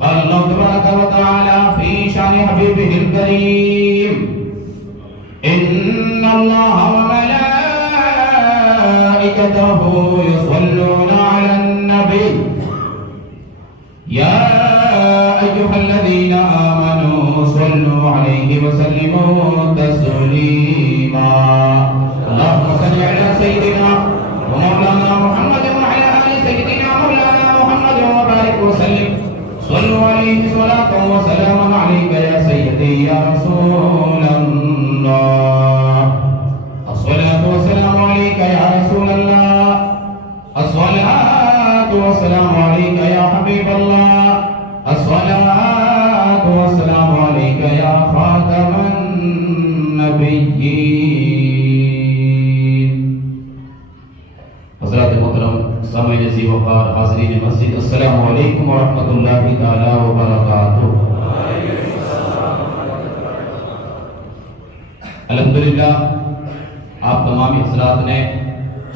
قال الله تبارك وتعالى في شان حبيبه الكريم إن الله وملائكته يصلون على النبي يا أيها الذين آمنوا صلوا عليه وسلموا تسليما اللهم صل على سيدنا ومولانا محمد وعلى آل سيدنا مولانا محمد وبارك وسلم صلوا عليه صلاة وسلام عليك يا سيدي يا رسول الله الصلاة والسلام عليك يا رسول الله الصلاة والسلام عليك يا حبيب الله الصلاة والسلام عليك يا خاتم النبيين حضرات محترم سامعین عزیز وقار حاضرین مسجد السلام علیکم ورحمۃ اللہ تعالی وبرکاتہ۔ الحمدللہ آپ تمام حضرات نے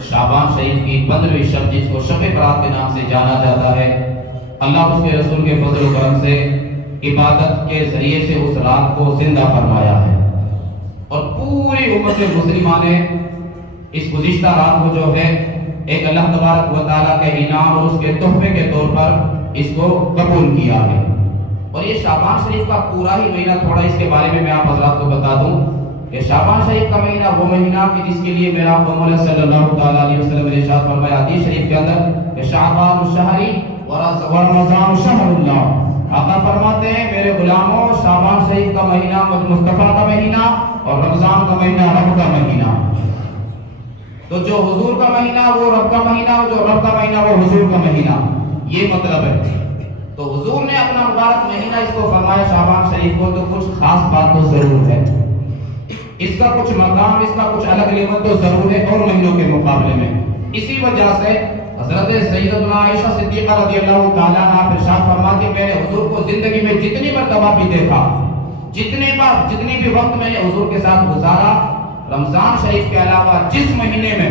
شعبان شریف کی 15ویں شب جس کو شب برات کے نام سے جانا جاتا ہے، اللہ اس کے رسول کے فضل و کرم سے عبادت کے ذریعے سے اس رات کو زندہ فرمایا ہے، اور پوری امت مسلمہ نے اس گزشتہ رات کو جو ہے ایک اللہ تبارک و تعالیٰ کے انعام اور اس کے تحفے کے طور پر اس کو قبول کیا ہے۔ اور یہ شعبان شریف کا پورا ہی مہینہ، تھوڑا اس کے بارے میں آپ حضرات کو بتا دوں کہ شعبان شریف کا مہینہ وہ مہینہ کہ جس کے لیے میرا مولا صلی اللہ تعالیٰ علیہ وسلم نے ارشاد فرمایا حدیث شریف کے اندر کہ شعبان الشہری ورمضان شہر اللہ، آقا فرماتے ہیں میرے غلاموں شعبان شریف کا مہینہ مصطفیٰ کا مہینہ اور رمضان کا مہینہ رب کا مہینہ۔ تو جو حضور کا مہینہ وہ رب کا مہینہ، جو رب کا مہینہ وہ حضور کا مہینہ، یہ مطلب ہے۔ تو حضور نے اپنا مبارک مہینہ اس کو فرمایا شعبان شریف کو، تو کچھ خاص بات تو ضرور ہے، اس کا کچھ مقام، اس کا کچھ الگ لیول تو ضرور ہے اور مہینوں کے مقابلے میں۔ اسی وجہ سے حضرت سیدتنا عائشہ صدیقہ رضی اللہ تعالیٰ عنہ ارشاد فرماتی میں نے حضور کو زندگی میں جتنی مرتبہ بھی دیکھا، جتنی بھی وقت میں نے حضور کے ساتھ گزارا، رمضان شریف کے علاوہ جس مہینے میں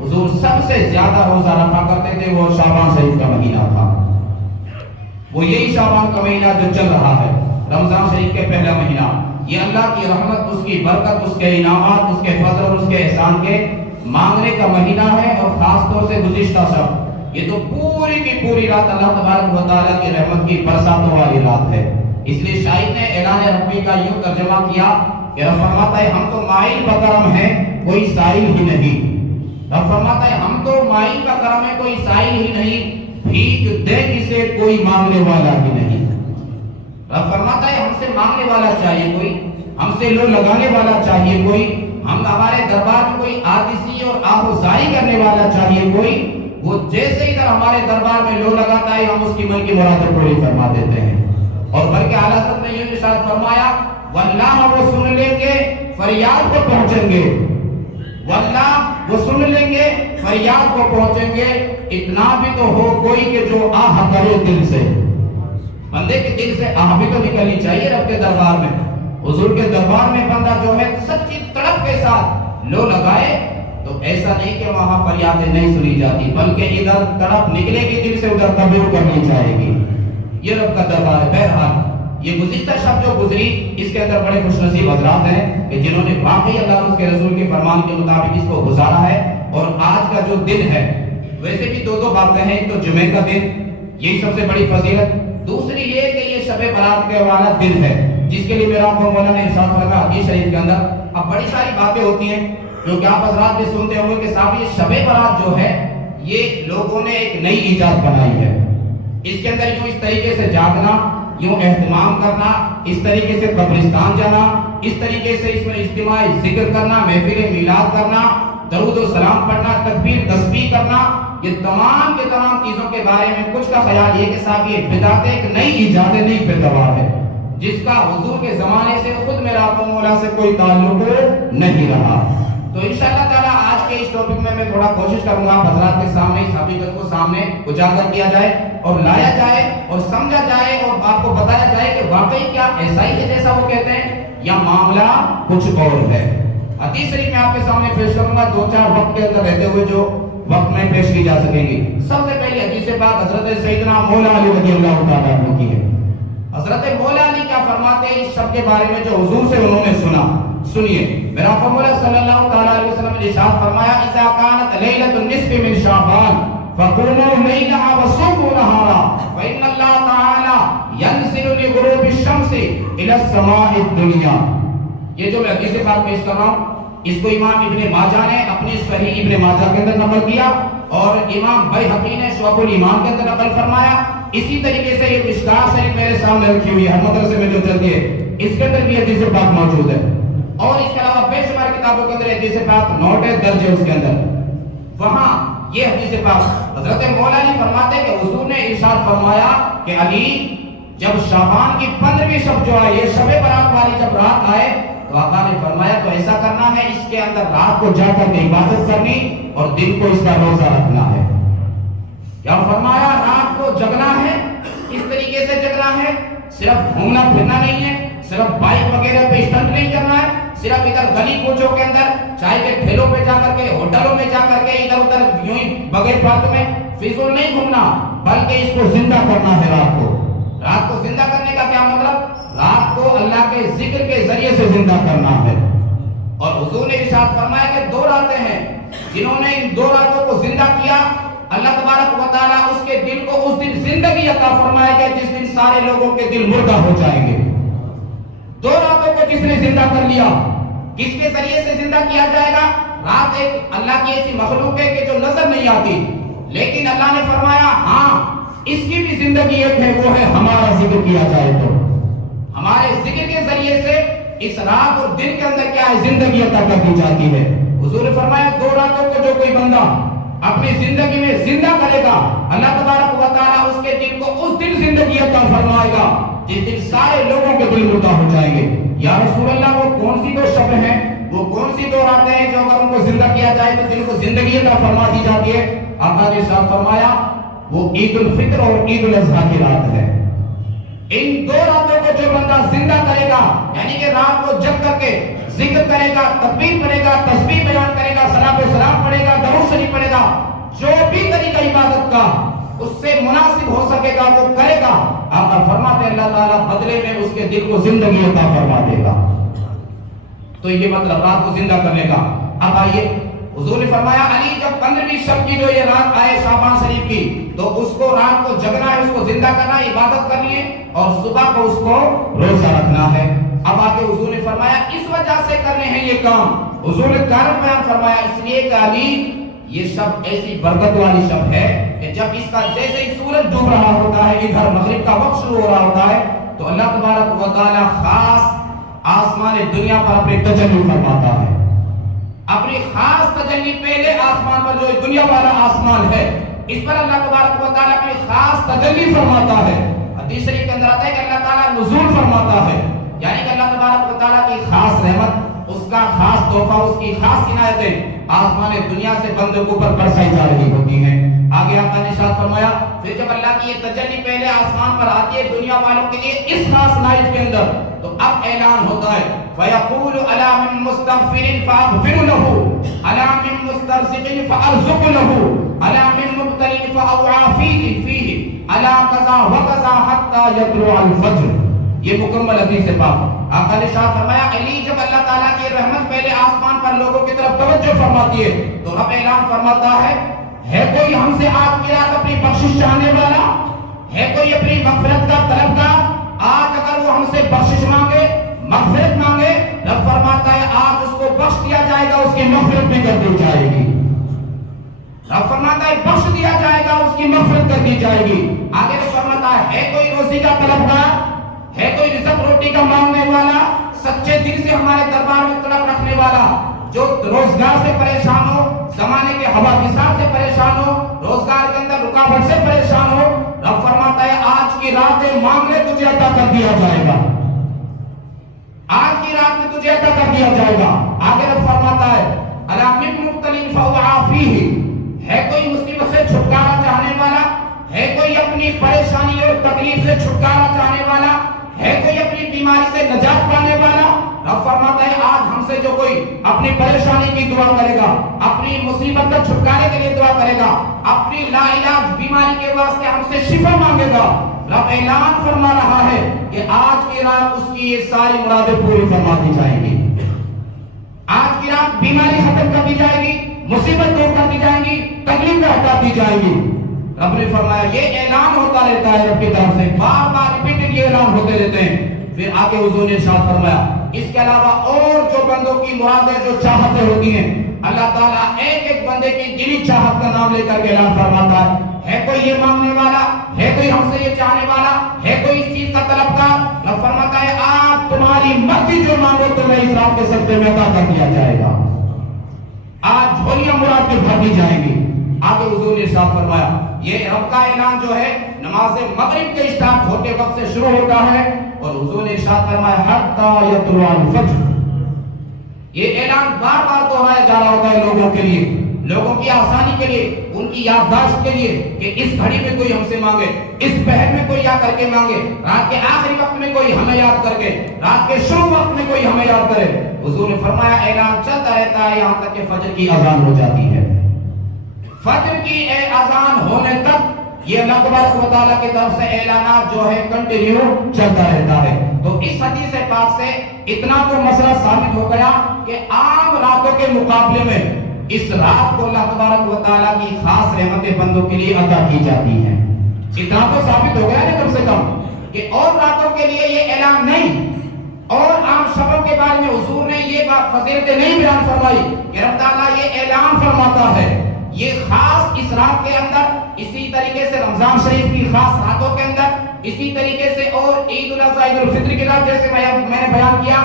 حضور سب سے زیادہ روزہ رکھا کرتے تھے وہ شعبان شریف کا مہینہ تھا۔ وہ یہی شعبان کا مہینہ جو چل رہا ہے، رمضان شریف کے پہلا مہینہ، یہ اللہ کی رحمت، اس کی برکت، اس کے انعامات، اس کے فضل اور اس کے احسان کے مانگنے کا مہینہ ہے۔ اور خاص طور سے گزشتہ شب، یہ تو پوری کی پوری رات اللہ تبارک و تعالیٰ کی رحمت کی برساتوں والی رات ہے۔ اس لیے شاعر نے اعلان ربی کا یوں ترجمہ کیا کہ رب فرماتا ہے ہم تو مائل بکرم ہیں کوئی سائل ہی نہیں، رب فرماتا ہے ہم تو مائل بکرم ہیں کوئی سائل ہی نہیں، بھیک دے جسے کوئی مانگنے والا ہی نہیں۔ رب فرماتا ہے ہم سے مانگنے والا چاہیے کوئی، ہم سے لو لگانے والا چاہیے کوئی، ہمارے دربار میں کوئی عاجزی اور آہوزاری کرنے والا چاہیے کوئی، وہ جیسے ادھر ہمارے دربار میں لو لگاتا ہے ہم اس کی من کی مراد پوری فرما دیتے ہیں۔ اور بلکہ اعلیٰ حضرت نے یہ ارشاد فرمایا واللہ وہ سن لیں گے فریاد کو پہنچیں گے، واللہ وہ سن لیں گے فریاد کو پہنچیں گے، اتنا بھی تو ہو کوئی کہ جو آہ کرے دل سے، بندے کے دل سے آہ بھی تو نکلنی چاہیے رب کے دربار میں۔ حضور کے دربار میں بندہ جو ہے سچی تڑپ کے ساتھ لو لگائے تو ایسا نہیں کہ وہاں فریادیں نہیں سنی جاتی، بلکہ ادھر تڑپ نکلے گی دل سے ادھر قبول کرنی چاہے گی۔ یہ رب کا دربار ہے۔ بہرحال یہ گزشتہ شب جو گزری اس کے اندر بڑے خوش نصیب حضرات ہیں کہ جنہوں نے واقعی اللہ اور اس کے رسول کے فرمان کے مطابق اس کو گزارا ہے۔ اور آج کا جو دن ہے ویسے بھی دو باتیں ہیں، ایک تو جمعے کا دن، یہی سب سے بڑی فضیلت، دوسری یہ کہ یہ شب برات کے والا دن ہے جس کے لیے میرا مولا نے ارشاد فرمایا حدیث شریف کے اندر۔ اب بڑی ساری باتیں ہوتی ہیں جو کہ آپ حضرات بھی سنتے ہوں گے کہ صاحب یہ شب برات جو ہے یہ لوگوں نے ایک نئی ایجاد بنائی ہے، اس کے اندر یوں اس طریقے سے جاگنا، یوں اہتمام کرنا، اس طریقے سے قبرستان جانا، اس طریقے سے اس میں اجتماعی ذکر کرنا، محفل میلاد کرنا، درود و سلام پڑھنا، تکبیر تسبیح کرنا، یہ تمام کے تمام چیزوں کے بارے میں کچھ کا خیال یہ کہ صاحب یہ بدعت ایک نئی ایجاد ہے، نئی پیداوار ہے جس کا حضور کے زمانے سے خود میرا آپ مولا سے کوئی تعلق نہیں رہا۔ تو انشاءاللہ تعالیٰ آج کے اس ٹاپک میں تھوڑا کوشش کروں گا حضرات کے سامنے اس حقیقت کو سامنے اجاگر کیا جائے اور لایا جائے اور سمجھا جائے اور آپ کو بتایا جائے کہ واقعی کیا ایسا ہی ہے جیسا وہ کہتے ہیں یا معاملہ کچھ اور ہے؟ حدیث شریف میں آپ کے سامنے پیش کروں گا، دو چار وقت کے اندر رہتے ہوئے جو وقت میں پیش کی جا سکیں گی۔ سب سے پہلی حدیث پاک حضرت سیدنا مولا علی رضی اللہ تعالیٰ عنہ کی ہے۔ حضرت مولا علی کیا فرماتے ہیں اس شب کے بارے میں جو حضور سے انہوں نے سنا؟ سنیے، میرا مولا صلی اللہ تعالیٰ علیہ وسلم نے ارشاد فرمایا اذا كانت ليلة النصف من شعبان فقوموا ليلها وصوموا نهارا فإن الله تعالى ينزل لغروب الشمس إلى السماء الدنيا۔ یہ جو میں حدیث پاک پیش کر رہا ہوں اس کو امام ابن ماجہ نے اپنی صحیح ابن ماجہ کے اندر نقل کیا اور امام بیہقی نے شعب الایمان کے اندر نقل فرمایا۔ اسی طریقے سے یہ مشکاۃ شریف میرے سامنے رکھی ہوئی ہے، ہر مدرسے میں جو چلتی ہے اس کے اندر بھی حدیث پاک موجود ہے، اور اس کے علاوہ بے شمار کتابوں کے اندر حدیث پاک نوٹ ہے، درج ہے اس کے اندر۔ وہاں یہ حدیث پاک حضرت مولا علی فرماتے ہیں کہ حضور نے ارشاد فرمایا کہ علی جب شعبان کی 15ویں شب جو آئے، یہ شب برات والی جب رات آئے تو آقا نے فرمایا تو ایسا کرنا ہے اس کے اندر رات کو جا کر کے عبادت کرنی اور دن کو اس کا روزہ رکھنا ہے۔ کیا فرمایا؟ رات کو جگنا ہے، اس طریقے سے جگنا ہے، صرف گھومنا پھرنا نہیں ہے، صرف بائک وغیرہ پہ اسٹنٹ نہیں کرنا ہے، صرف ادھر گلی کوچوں کے اندر چائے کے ٹھیلوں پہ جا کر کے ہوٹلوں میں جا کر کے ادھر ادھر یوں ہی بغیر فالتو میں فضول نہیں گھومنا، بلکہ اس کو زندہ کرنا ہے رات کو۔ رات کو زندہ کرنے کا کیا مطلب؟ رات کو اللہ کے ذکر کے ذریعے سے زندہ کرنا ہے۔ اور حضور نے ارشاد فرمایا کہ 2 راتیں ہیں جنہوں نے ان 2 راتوں کو زندہ کیا، اللہ تبارک و تعالیٰ اس کے دل کو اس دن زندگی عطا فرمائے گا جس دن سارے لوگوں کے دل مردہ ہو جائیں گے۔ 2 راتوں کو جس نے زندہ کر لیا، کس کے ذریعے سے زندہ کیا جائے گا؟ رات ایک اللہ کی ایسی مخلوق ہے کہ جو نظر نہیں آتی، لیکن اللہ نے فرمایا ہاں اس کی بھی زندگی ایک ہے، وہ ہے ہمارا ذکر کیا جائے تو ہمارے ذکر کے ذریعے سے اس رات اور دن کے اندر کیا ہے؟ زندگی عطا کر دی جاتی ہے۔ حضور نے فرمایا 2 راتوں کو جو کوئی بندہ اپنی زندگی میں زندہ کرے گا، اللہ تبارک و تعالیٰ اس کے دل کو اس دن زندگی عطا فرمائے گا جس دن سارے لوگوں کے دل مردہ ہو جائیں گے۔ یا رسول اللہ وہ کون سی 2 شب ہیں، وہ کون سی 2 راتیں ہیں جو اگر ان کو زندہ کیا جائے تو دل کو زندگی عطا فرما دی جاتی ہے؟ آقا نے ارشاد فرمایا وہ عید الفطر اور عید الاضحیٰ کی رات ہے۔ ان 2 راتوں کو جو بندہ زندہ کرے گا، یعنی کہ رات کو جگ کر کے ذکر کرے گا، تکبیر پڑھے گا، تسبیح بیان کرے گا، صلاۃ و سلام پڑھے گا، درود شریف پڑھے گا، جو بھی طریقہ عبادت کا اس سے مناسب ہو سکے گا وہ کرے گا، آقا فرماتے ہیں اللہ تعالیٰ بدلے میں اس کے دل کو زندگی عطا فرما دے گا۔ تو یہ مطلب رات کو زندہ کرنے کا۔ اب آئیے حضور نے فرمایا علی جب 15ویں شب کی جو یہ رات آئے شعبان شریف کی تو اس کو رات کو جگنا ہے، اس کو زندہ کرنا ہے، عبادت کرنی ہے اور صبح کو اس کو روزہ رکھنا ہے۔ اب آگے حضور نے فرمایا اس وجہ سے کرنے ہیں یہ کام، حضور نے کارن بیان فرمایا اس لیے کہ علی یہ شب ایسی برکت والی شب ہے کہ جب اس کا جیسے ہی سورج ڈوب رہا ہوتا ہے، ادھر مغرب کا وقت شروع ہو رہا ہوتا ہے تو اللہ تبارک و تعالی خاص آسمان دنیا پر اپنی تجلی فرماتا ہے، اپنی خاص تجلی پہلے آسمان پر جو دنیا والا آسمان ہے اس پر اللہ تبارک و تعالی اپنی خاص تجلی فرماتا ہے۔ حدیث شریف کے اندر آتا ہے کہ اللہ تعالیٰ نزول فرماتا ہے، یعنی کہ اللہ تبارک و تعالیٰ کی خاص رحمت، اس کا خاص تحفہ، اس کی خاص عنایتیں آسمان دنیا سے بندوں کے اوپر برسائی جا رہی ہوتی ہیں۔ آگے آقا نے ارشاد فرمایا پھر جب اللہ کی یہ تجلی پہلے آسمان پر آتی ہے دنیا والوں کے لیے اس خاص نائٹ کے اندر تو اب اعلان ہوتا ہے فَيَقُولُ أَلَا مِن مُسْتَغْفِرٍ فَأَغْفِرُ لَهُ أَلَا مِن مُسْتَرْزِقٍ فَأَرْزُقُ لَهُ أَلَا مِن مُبْتَلٍ فَأَوْعَافِيهِ فِيهِ أَلَا كَذَا وَكَذَا حَتَّى يَطْلُعَ الْفَجْرُ۔ یہ مکمل حدیث پاک۔ آقا نے ارشاد فرمایا علی جب اللہ تعالیٰ کی رحمت پہلے آسمان پر لوگوں کی طرف توجہ فرماتی ہے تو رب اعلان فرماتا ہے کوئی ہم سے آج کی رات اپنی بخشش چاہنے والا ہے، کوئی اپنی مغفرت کا طلبگار؟ آج اگر وہ ہم سے بخشش مانگے، مغفرت مانگے، رب فرماتا ہے آج اس کو بخش دیا جائے گا، اس کی مغفرت بھی کر دی جائے گی۔ رب فرماتا ہے بخش دیا جائے گا، اس کی مغفرت کر دی جائے گی۔ آگے وہ فرماتا ہے کوئی روزی کا طلبگار ہے، کوئی رزق روٹی کا مانگنے والا، سچے دل سے ہمارے دربار میں طلب رکھنے والا، جو روزگار سے پریشان ہو، زمانے کے حوادثات سے پریشان ہو، روزگار کے اندر رکاوٹ سے پریشان ہو، رب فرماتا ہے آج کی رات مانگ لے تجھے عطا کر دیا جائے گا، آج کی رات میں تجھے عطا کر دیا جائے گا۔ آگے رب فرماتا ہے الا من مبتلٍ فَأُعَافِيهِ، ہے کوئی مصیبت سے چھٹکارا چاہنے والا، ہے کوئی اپنی پریشانی اور تکلیف سے چھٹکارا چاہنے والا، ہے کوئی اپنی بیماری سے نجات پانے والا؟ رب فرماتا ہے آج ہم سے جو کوئی اپنی پریشانی کی دعا کرے گا، اپنی مصیبت کا چھٹکارے کے لیے دعا کرے گا، اپنی لا علاج بیماری کے واسطے ہم سے شفا مانگے گا، رب اعلان فرما رہا ہے کہ آج کی رات اس کی یہ ساری مرادیں پوری فرما دی جائیں گی۔ آج کی رات بیماری ختم کر دی جائے گی، مصیبت دور کر دی جائیں گی، تکلیفیں ہٹا دی جائیں گی۔ رب نے فرمایا یہ اعلان ہوتا رہتا ہے رب کی طرف سے، بار بار ریپیٹڈ یہ اعلان ہوتے رہتے ہیں۔ پھر آگے حضور نے ارشاد فرمایا اس کے علاوہ اور جو بندوں کی مرادیں جو چاہتیں ہوتی ہیں، اللہ تعالیٰ ایک ایک بندے کی دلی چاہت کا نام لے کر کے اعلان فرماتا ہے کوئی یہ مانگنے والا، ہے کوئی ہم سے یہ چاہنے والا، ہے کوئی اس چیز کا طلبگار؟ رب فرماتا ہے آپ تمہاری مرضی جو مانگو تمہیں اس رات کے سجدے میں عطا کر دیا جائے گا۔ آج جھولیاں مراد کے بھر دی جائیں گی۔ آگے حضور نے ارشاد فرمایا یہ رب کا اعلان جو ہے نماز مغرب کے اسٹارٹ ہوتے وقت سے شروع ہوتا ہے، اور حضور نے ارشاد فرمایا حتی یطلع الفجر۔ یہ اعلان بار بار دہرایا جا رہا ہوتا ہے لوگوں کے لیے، لوگوں کی آسانی کے لیے، ان کی یادداشت کے لیے کہ اس گھڑی میں کوئی ہم سے مانگے، اس پہر میں کوئی آ کر کے مانگے، رات کے آخری وقت میں کوئی ہمیں یاد کر کے، رات کے شروع وقت میں کوئی ہمیں یاد کرے۔ حضور نے فرمایا اعلان چلتا رہتا ہے یہاں تک کہ فجر کی اذان ہو جاتی ہے۔ فجر کی اذان ہونے تک یہ اللہ تبارک و تعالیٰ کی طرف سے اعلانات جو ہے کنٹینیو چلتا رہتا ہے۔ تو اس حدیث پاک سے اتنا تو مسئلہ ثابت ہو گیا کہ عام راتوں کے مقابلے میں اس رات کو اللہ تبارک و تعالیٰ کی خاص رحمتیں بندوں کے لیے عطا کی جاتی ہیں۔ اتنا تو ثابت ہو گیا نا کم سے کم کہ اور راتوں کے لیے یہ اعلان نہیں، اور عام شبوں کے بارے میں حضور نے یہ فضیلتیں نہیں بیان فرمائی کہ رب تعالیٰ یہ اعلان فرماتا ہے یہ خاص اس رات کے اندر، اسی طریقے سے رمضان شریف کی خاص راتوں کے اندر، اسی طریقے سے اور عید الاضحیٰ عید الفطر کی رات جیسے میں نے بیان کیا،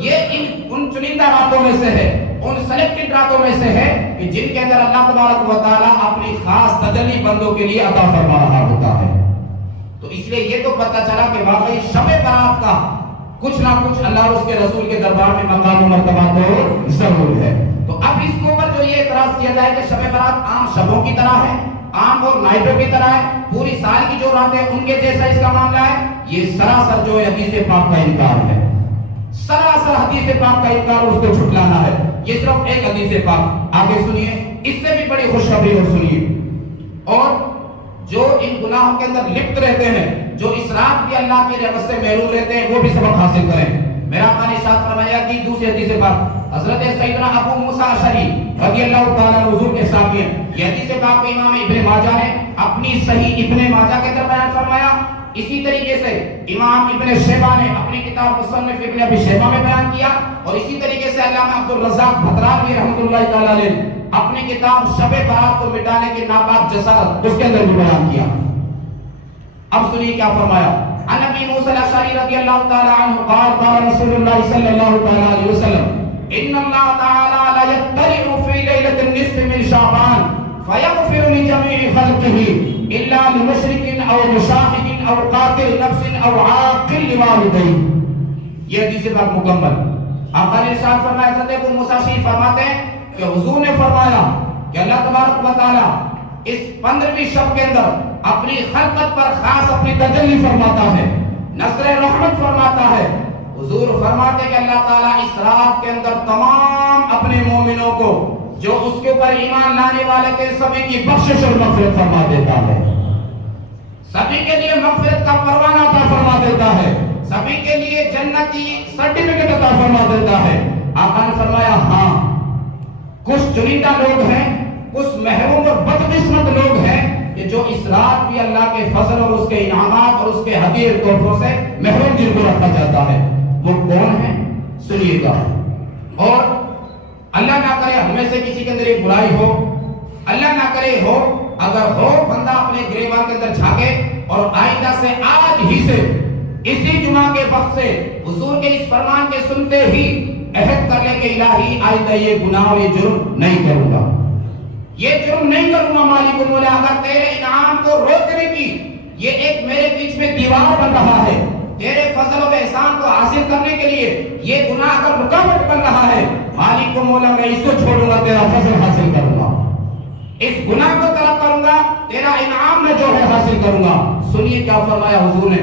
یہ ان چنندہ راتوں میں سے ہے، ان سلیکٹڈ راتوں میں سے ہے کہ جن کے اندر اللہ تبارک و تعالیٰ اپنی خاص تجلی بندوں کے لیے عطا فرما رہا ہوتا ہے۔ تو اس لیے یہ تو پتہ چلا کہ واقعی شب برات کا کچھ نہ کچھ اللہ اور اس کے رسول کے دربار میں مقام و مرتبہ تو ضرور ہے۔ تو اب اس کے اوپر جو یہ اعتراض کیا جائے کہ شب برات عام شبوں کی طرح ہے، عام اور نائٹوں کی طرح ہے، پوری سال کی جو راتیں ان کے جیسا اس کا معاملہ ہے، یہ سراسر جو حدیث پاک کا انکار ہے، سراسر حدیث پاک کا انکار، اس کو جھٹلانا ہے۔ یہ صرف ایک حدیث پاک، آگے سنیے اس سے بھی بڑی خوشخبری اور سنیے۔ اور جو ان گناہوں کے اندر لپت رہتے ہیں، جو اس رات بھی اللہ کی رحمت سے محروم رہتے ہیں، وہ بھی سبق حاصل کریں۔ میرا آقا نے ارشاد فرمایا کہ دوسری حدیث پاک حضرت سیدنا ابو موسیٰ اشعری رضی اللہ تعالیٰ عنہ حضور کے صحابی ہیں، یہ حدیث پاک امام ابن ماجہ نے اپنی صحیح ابن ماجہ کے اندر بیان فرمایا، اسی طریقے سے امام ابن شیبہ نے اپنی کتاب مصنف ابن ابی شیبہ میں بیان کیا، اور اسی طریقے سے علامہ عبد الرزاق بھترالوی رحمۃ اللہ تعالیٰ علیہ اپنی کتاب شب برات کو مٹانے کے ناپاک جسارت اس کے اندر بھی بیان کیا۔ اب سنیے کیا فرمایا، عن ابی موسیٰ الاشعری رضی اللہ تعالیٰ عنہ قال قال رسول اللہ صلی اللہ تعالیٰ علیہ وسلم ان اللہ تعالیٰ لا یطلع فی لیلۃ النصف من شعبان فیغفر لجمیع خلقہ الا لمشرک او مشاہد او قاتل نفس او عاقل لوالدیہ۔ یہ حدیث پاک مکمل۔ آقا نے ارشاد فرمایا، حضرت ابو موسیٰ شریف فرماتے ہیں کہ حضور نے فرمایا کہ اللہ تبارک و تعالیٰ اس 15ویں شب کے اندر اپنی خلقت پر خاص اپنی تجلی فرماتا ہے، نصر رحمت فرماتا ہے۔ حضور فرماتے کہ اللہ تعالیٰ اس رات کے اندر تمام اپنے مومنوں کو جو اس کے اوپر ایمان لانے والے تھے سبھی کی بخشش اور مغفرت فرما دیتا ہے، سبھی کے لیے مغفرت کا پروانہ عطا فرما دیتا ہے، سبھی کے لیے جنتی سرٹیفکیٹ عطا فرما دیتا ہے۔ آقا نے فرمایا ہاں کچھ چنندہ لوگ ہیں، کچھ محروم اور بدقسمت لوگ ہیں کہ جو اس رات بھی اللہ کے فضل اور اس کے انعامات اور اس کے ہدیے تحفوں سے محروم جن کو رکھا جاتا ہے۔ وہ کون ہیں سنیے گا، اور اللہ نہ کرے ہمیں سے کسی کے اندر ایک برائی ہو، اللہ نہ کرے ہو، اگر ہو بندہ اپنے گریبان کے اندر جھانکے اور آئندہ سے آج ہی سے اسی جمعہ کے وقت سے حضور کے اس فرمان کے سنتے ہی عہد کر لے کہ الہی آئندہ یہ گناہ اور یہ جرم نہیں کروں گا، یہ جرم نہیں کروں گا مالک و مولا۔ اگر تیرے انعام کو روکنے کی یہ ایک میرے بیچ میں دیوار بن رہا ہے، تیرے فضل و احسان کو حاصل کرنے کے لیے یہ گناہ اگر رکاوٹ بن رہا ہے، مالک و مولا میں اس کو چھوڑوں گا، تیرا فضل حاصل کروں گا، اس گناہ کو طلب کروں گا، تیرا انعام میں جو ہے حاصل کروں گا۔ سنیے کیا فرمایا حضور نے،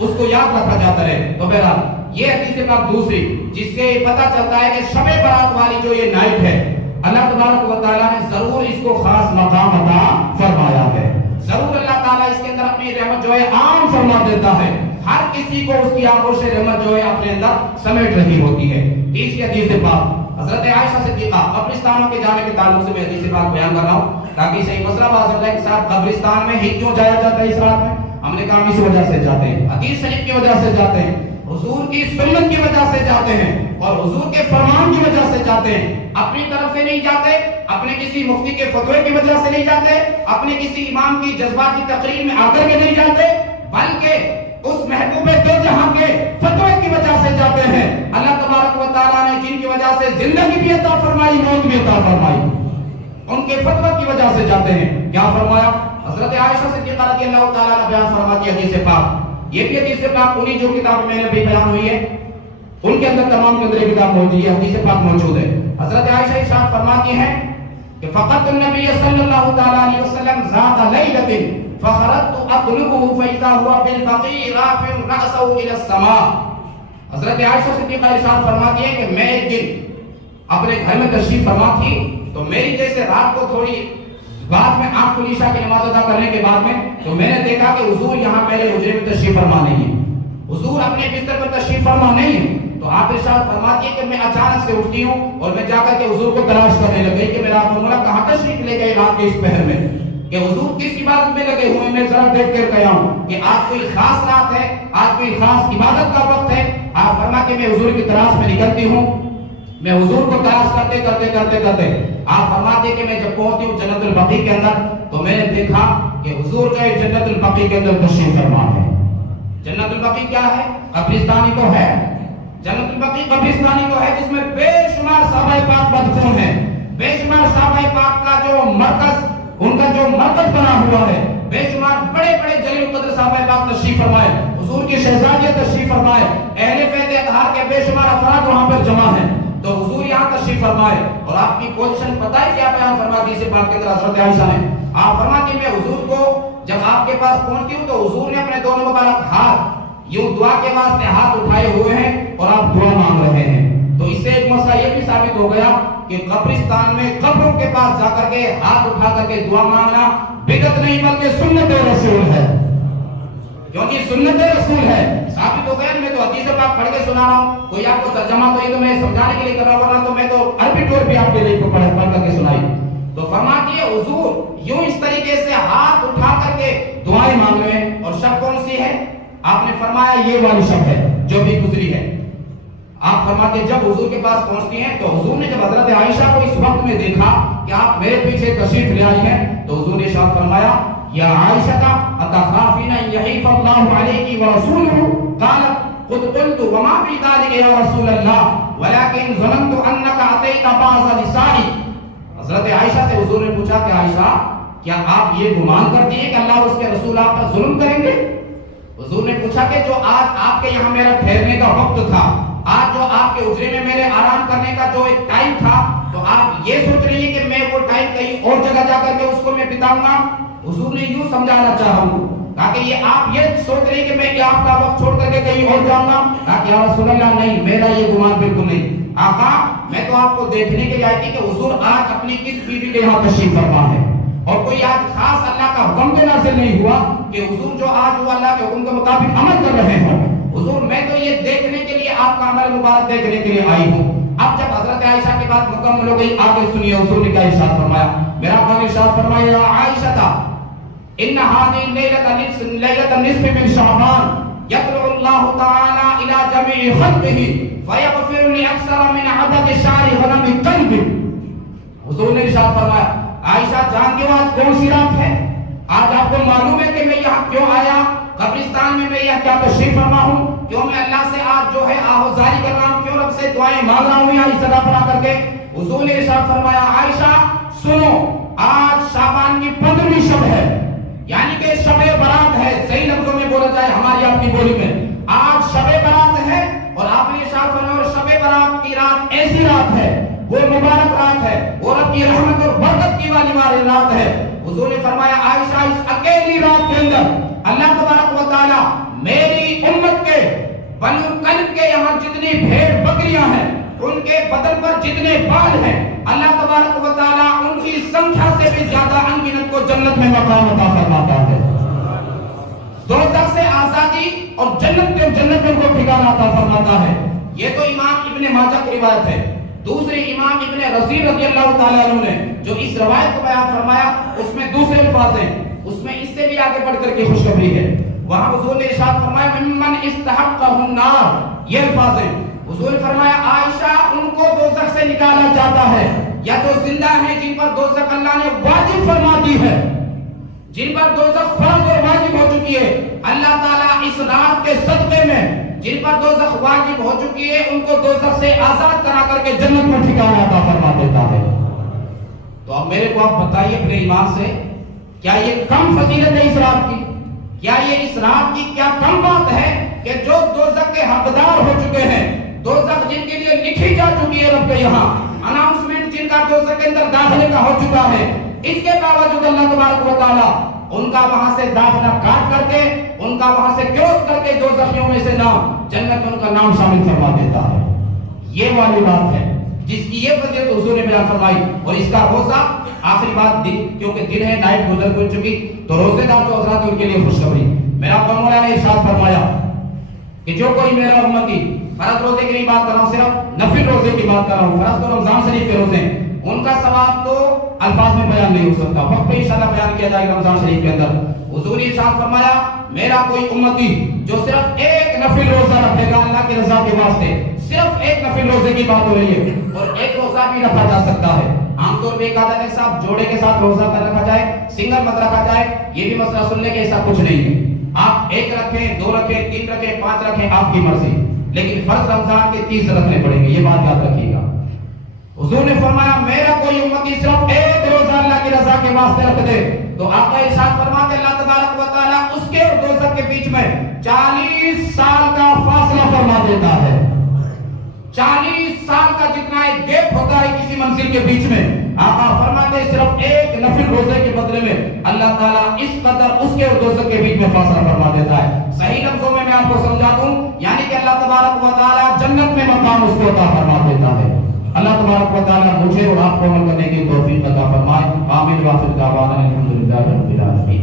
اس کو یاد رکھا جاتا ہے. تو بہرحال یہ حدیث پاک دوسری جس سے پتہ چلتا ہے کہ شب برات والی جو یہ نائٹ ہے اللہ تبارک و تعالیٰ نے ضرور اس کو خاص مقام عطا فرمایا ہے. ضرور اللہ تعالیٰ اس کے اندر اپنی رحمت جو ہے عام فرما دیتا ہے. ہر کسی کو اس کی آغوش رحمت جو ہے اپنے اندر سمیٹ رہی ہوتی ہے. تیسری حدیث پاک حضرت عائشہ صدیقہ قبرستانوں کے جانے کے تعلق سے میں حدیث پاک بیان کر رہا ہوں تاکہ صحیح مسئلہ واضح ہو جائے کہ صاحب قبرستان میں ہی کیوں جایا جاتا ہے اس رات میں. ہم نے کہا اس وجہ سے جاتے ہیں, حدیث شریف کی وجہ سے جاتے ہیں, حضور کی سنت کی وجہ سے جاتے ہیں اور حضور کے فرمان کی وجہ سے جاتے ہیں. اپنی طرف سے نہیں جاتے, اپنے کسی مفتی کے فتوے کی وجہ سے نہیں جاتے, اپنے کسی امام کی جذباتی تقریر میں آ کر کے نہیں جاتے, بلکہ اس محبوب دو جہاں کے فتوے کی وجہ سے جاتے ہیں. اللہ تبارک و تعالیٰ نے جن کی وجہ سے زندگی بھی عطا فرمائی, موت بھی عطا فرمائی, ان کے فتوے کی وجہ سے جاتے ہیں. کیا فرمایا حضرت عائشہ صدیقہ رضی اللہ تعالیٰ نے بیان فرماتی ہے حدیث پاک. یہ بھی حدیث پاک انہی جو کتاب میں نے بھی بیان ہوئی ہے ان کے اندر تمام کے اندر کتاب موجود ہے, حدیث پاک موجود ہے. حضرت عائشہ ارشاد فرماتی ہیں کہ فقط النبی صلی اللہ تعالیٰ علیہ وسلم ذات لیلۃ فخرجت اطلبه فاذا هو بالبقيع رافع رأسه الى السماء. حضرت عائشہ صدیقہ ارشاد فرماتی ہیں کہ میں ایک دن اپنے گھر میں تشریف فرما تھی تو میری جیسے رات کو تھوڑی بعد میں آنکھ کھلی عشاء کی نماز ادا کرنے کے بعد میں تو میں نے دیکھا کہ حضور یہاں میرے حجرے میں تشریف فرما نہیں ہے, حضور اپنے بستر پر تشریف فرما نہیں ہے. تو آپ ارشاد فرماتی ہے کہ میں اچانک سے اٹھتی ہوں اور میں جا کر کے حضور کو تلاش کرنے لگ گئی کہ میرا مولا کہاں تشریف لے گئے رات کے اس پہر میں, کہ حضور کس عبادت میں لگے ہوئے. میں ذرا دیکھ کر گیا ہوں کہ آج کوئی خاص رات ہے, آج کوئی خاص عبادت کا وقت ہے. آپ فرما کہ میں حضور کی تلاش میں نکلتی ہوں, میں حضور کو تلاش کرتے کرتے کرتے کرتے آپ فرماتے کہ میں جب پہنچتی ہوں جنت البقیع کے اندر تو میں نے دیکھا کہ حضور جو ہے جنت البقیع کے اندر تشریف فرما ہے. جنت البقیع کیا ہے؟ قبرستانی تو ہے. جنت البقیع قبرستانی تو ہے جس میں بے شمار صحابہ پاک مدفون ہیں, بے شمار صحابہ پاک کا جو مرکز, ان کا جو مرکز بنا ہوا ہے, بے شمار بڑے بڑے جلیل القدر صحابہ پاک تشریف فرمائے, حضور کی شہزادیاں تشریف فرمائے, اہل بیت اطہار کے بے شمار افراد وہاں پر جمع ہیں. تو حضور یہاں تشریف فرمائے اور آپ کی پوزیشن پتہ ہے کیا بیان فرماتی ہے پاک کے اندر حضرت عائشہ نے. آپ فرماتی میں حضور کو جب آپ کے پاس پہنچتی ہوں تو حضور نے اپنے دونوں مبارک ہاتھ یوں دعا کے واسطے ہاتھ اٹھائے ہوئے ہیں اور آپ دعا مانگ رہے ہیں. تو اس سے ایک مسئلہ یہ بھی ثابت ہو گیا کہ قبرستان میں قبروں کے پاس جا کر کے ہاتھ اٹھا کر کے دعا مانگنا بدعت نہیں بلکہ سنت رسول ہے, کیونکہ سنت رسول ہے. ثابت ہو گیا. میں تو حدیث پاک پڑھ کے سنا رہا ہوں, کوئی آپ کو ترجمہ تو یہ تو میں سمجھانے کے لیے کر رہا ہوں, تو میں تو عربی ٹور بھی آپ کے لیے پڑھ کر کے سنائی. تو فرماتی ہے حضور یوں اس طریقے سے ہاتھ اٹھا کر کے دعائیں مانگ رہے ہیں. اور شب کون سی ہے؟ آپ نے فرمایا یہ والی شب ہے جو بھی گزری ہے. آپ فرماتے ہیں جب حضور کے پاس پہنچتی ہیں تو حضور نے جب حضرت عائشہ کو اس وقت میں دیکھا کہ آپ میرے پیچھے تشریف لے آئی ہیں تو حضور نے ارشاد فرمایا یا عائشہ اتخافین یحیف اللہ علیکی ورسولہ قالت قد قلت وما فی ذلک یا رسول اللہ ولکن ظننت انک اتیت بعض نسائی. حضرت عائشہ سے حضور نے پوچھا کہ عائشہ کیا آپ یہ گمان کرتی ہیں کہ اللہ اور اس کے رسول آپ پر ظلم کریں گے؟ حضور نے پوچھا کہ جو آج آپ کے یہاں میرا ٹھہرنے کا وقت تھا, آج جو آپ کے اجرے میں میرے آرام کرنے کا جو ایک ٹائم تھا, تو آپ یہ سوچ رہی ہیں کہ میں وہ ٹائم کہیں اور جگہ جا کر کے اس کو میں بتاؤں گا؟ حضور نے یوں سمجھانا چاہا ہوں تاکہ یہ آپ یہ سوچ رہی کہ میں آپ کا وقت چھوڑ کر کے کہیں اور جاؤں گا, تاکہ یا رسول اللہ نہیں, میرا یہ گمان بالکل نہیں. آقا میں تو آپ کو دیکھنے کے لیے آئی تھی کہ حضور آج اپنی کس بیوی کے یہاں تشریف فرما ہے, اور کوئی آج خاص اللہ کا حکم تو نازل نہیں ہوا کہ حضور جو آج وہ اللہ کے حکم کے مطابق عمل کر رہے ہیں. حضور میں تو یہ دیکھنے کے لیے آپ کا عمل مبارک دیکھنے کے لیے آئی ہوں. اب جب حضرت عائشہ کی بات مکمل ہو گئی, آگے سنیے حضور نے کیا ارشاد فرمایا. میرا پاک ارشاد فرمایا یا عائشہ ان هذه ليله النصف من شعبان يطلع الله تعالى الى جميع خلقه فيغفر لاكثر من عدد شعر غنم قلب. حضور نے ارشاد فرمایا عائشہ جانتی ہو آج کون سی رات ہے؟ آج آپ کو معلوم ہے کہ میں یہاں کیوں آیا, قبرستان میں یہاں کیا تشریف فرما ہوں, کیوں میں اللہ سے آج جو ہے آہوزاری کر رہا ہوں, کیوں رب سے دعائیں مانگ رہا ہوں یہاں اس جگہ پر آ کر کے. حضور نے ارشاد فرمایا عائشہ سنو, آج شعبان کی 15ویں شب ہے, یعنی کہ شب برات ہے. صحیح لفظوں میں بولا جائے ہماری اپنی بولی میں, آج شب برات ہے. اور آپ نے ارشاد فرمایا شب برات کی رات ایسی رات ہے, وہ مبارک رات ہے, وہ رب کی رحمت اور برکت کی والی رات ہے. حضور نے فرمایا عائشہ اس اکیلی رات کے اندر اللہ تبارک و تعالی میری امت کے بنو قلب کے یہاں جتنی بھیڑ بکریاں ہیں ان کے بدن پر جتنے بال ہیں اللہ تبارک و تعالیٰ ان کی سنکھیا سے بھی زیادہ انگنت کو جنت میں مقام عطا فرماتا ہے. دوزخ سے آزادی اور جنت میں ان کو ٹھکانہ عطا فرماتا ہے. یہ تو امام ابن ماجہ کی روایت ہے. دوسری امام ابن رضی رضی اللہ تعالیٰ عنہ نے جو اس روایت کو بیان فرمایا اس میں دوسرے الفاظ ہیں, اس میں اس سے بھی آگے بڑھ کر کے خوشخبری ہے. وہاں حضور نے ارشاد فرمایا ممن استحقہ النار, یہ الفاظ ہیں. حضور نے فرمایا عائشہ ان کو دوزخ سے نکالا جاتا ہے یا تو زندہ ہیں جن پر دوزخ اللہ نے واجب فرما دی ہے, جن پر دوزخ فرض اور واجب ہو چکی ہے. اللہ تعالیٰ اس رات کے صدقے میں جن پر دوزخ واجب ہو چکی ہے ان کو دوزخ سے آزاد کرا کر کے جنت میں ٹھکانہ عطا فرما دیتا ہے. تو اب میرے کو آپ بتائیے اپنے ایمان سے, کیا یہ کم فضیلت ہے اس رات کی؟ کیا یہ اس رات کی کیا کم بات ہے کہ جو دوزخ کے حقدار ہو چکے ہیں, دوزخ جن کے لیے لکھی جا چکی ہے رب کے یہاں, اناؤنسمنٹ جن کا دوزخ کے اندر داخلے کا ہو چکا ہے, اس کے باوجود اللہ تبارک و تعالیٰ ان کا وہاں سے داخلہ کاٹ کر کے ان کا وہاں سے کراس کر کے دوزخیوں میں سے نام جنت میں ان کا نام شامل فرما دیتا ہے. یہ والی بات ہے جس کی یہ فضیلت حضور نے بیان فرمائی. اور اس کا روزہ آخری بات دن, کیونکہ دن ہے, نائٹ گزر ہو چکی, تو روزے دار جو حضرات ان کے لیے خوشخبری. میرا مولا نے ارشاد فرمایا کہ جو کوئی میرا امتی, فرض روزے کی نہیں بات کر رہا ہوں, صرف نفل روزے کی بات کر رہا ہوں, فرض تو رمضان شریف کے روزے ہیں, ان کا ثواب تو الفاظ میں بیان نہیں ہو سکتا, وقت پہ انشاءاللہ بیان کیا جائے گا رمضان شریف کے اندر. حضور نے ارشاد فرمایا میرا کوئی امتی جو صرف ایک نفل روزہ رکھے گا اللہ کی رضا کے واسطے, صرف ایک نفل روزے کی بات ہو رہی ہے, اور ایک روزہ بھی رکھا جا سکتا ہے. عام طور پہ ایک آدھا کے ساتھ جوڑے کے ساتھ روزہ کر رکھا جائے, سنگل مت رکھا جائے, یہ بھی مسئلہ سننے کے ایسا کچھ نہیں ہے. آپ ایک رکھیں, دو رکھیں, تین رکھیں, پانچ رکھیں, آپ کی مرضی, لیکن فرض رمضان کے 30 رکھنے پڑیں گے, یہ بات یاد رکھیے گا. حضور نے فرمایا میرا کوئی امتی صرف ایک روزہ اللہ کی رضا کے واسطے رکھ دے تو آقا ارشاد فرماتے اللہ تبارک و تعالیٰ اس کے اور دوزخ کے بیچ میں 40 سال کا فاصلہ فرما دیتا ہے. 40 سال کا جتنا ایک گیپ ہوتا ہے کسی منزل کے بیچ میں, آقا فرماتے صرف ایک نفل روزے کے بدلے میں اللہ تعالیٰ اس قدر اس کے اور دوزخ کے بیچ میں فاصلہ فرما دیتا ہے. صحیح لفظوں میں میں آپ کو سمجھا دوں, یعنی کہ اللہ تبارک و تعالیٰ جنت میں مقام اس کو عطا فرما دیتا ہے. اللہ تبارک و تعالیٰ مجھے اور آپ کو عمل کرنے کی توفیق عطا فرمائے. آمین. وآخر دعوانا الحمدللہ رب العالمین.